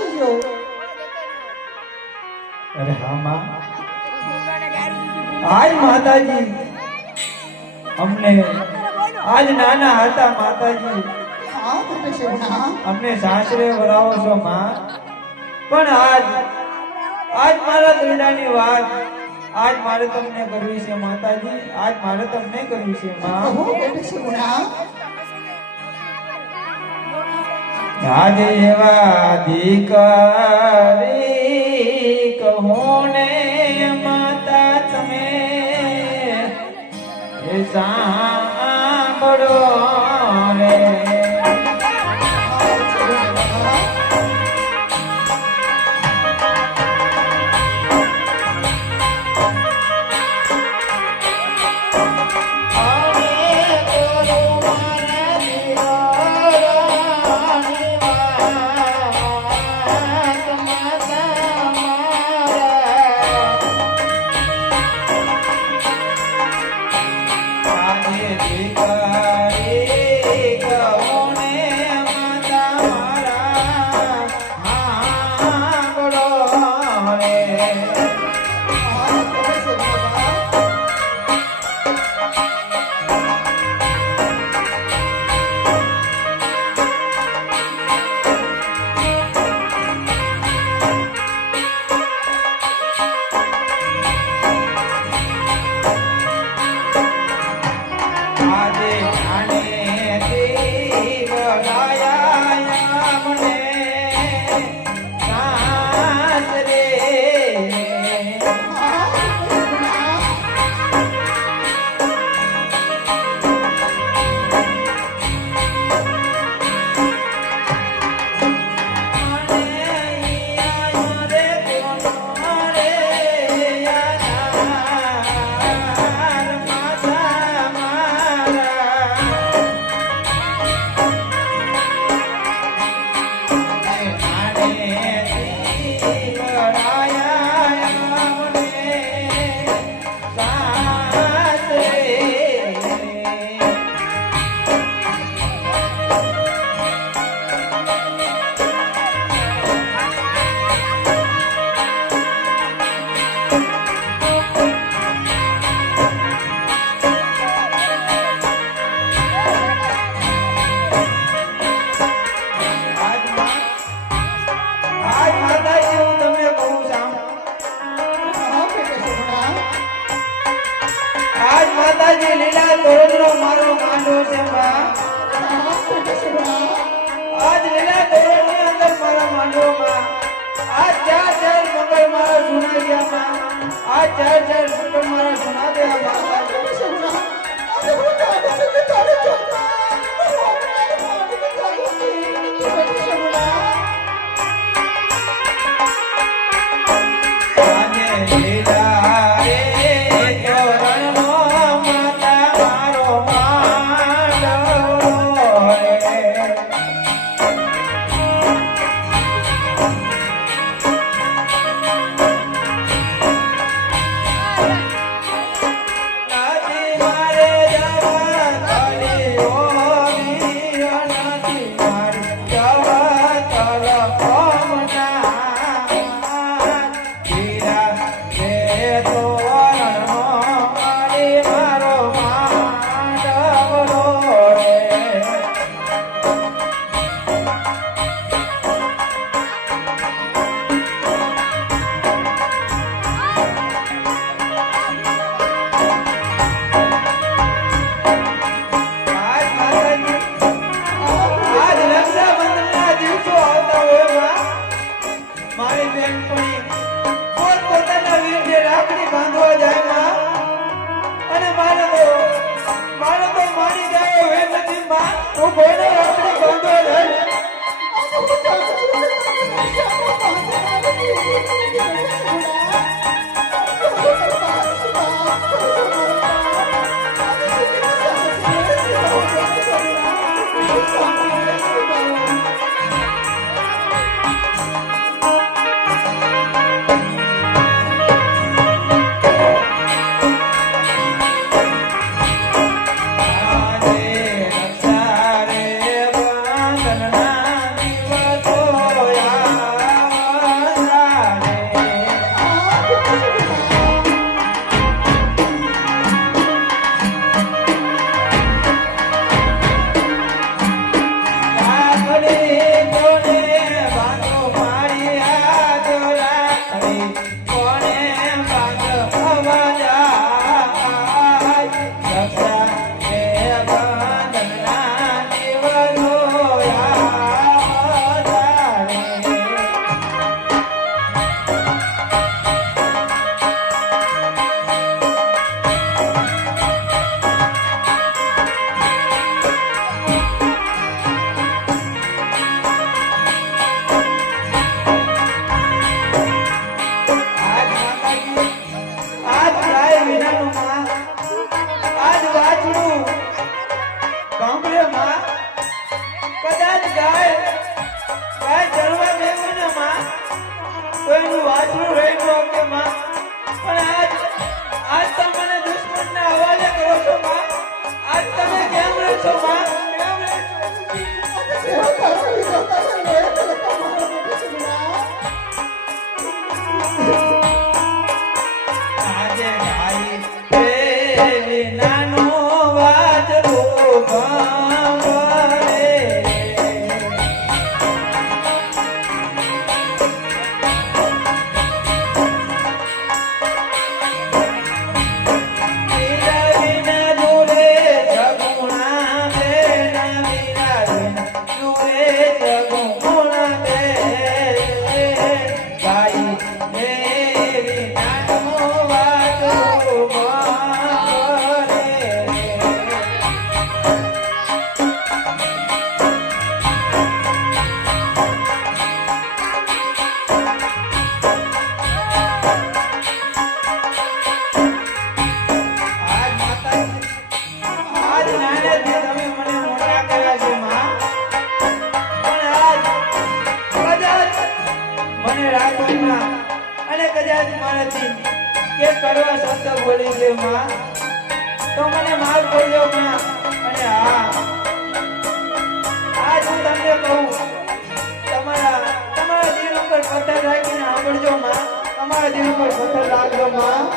સાચી અરે હા માં. આજ માતાજી. અમને આજ નાના હતા માતાજી. હા બેટા શિવના અમને સાસરે વરાવો છો માં. પણ આજ આજ મારા દરડાની વાત. આજ મારે તમને કરવી છે માતાજી. આજ મારે તમને કરવી છે માં. આજે એવા દીકરી કહો ને માતા તમે સાંભળો રે. આજ જય તમારા સુના ગયા Música કે કરવા શબ્દ બોલી છે માં. તો મને માલ કરજો માં. અને હા. આજ હું તમને કહું. તમારા તમારા દિલ ઉપર પથ્થર રાખીને સાંભળજો માં. તમારા દિલ ઉપર પથ્થર રાખજો માં.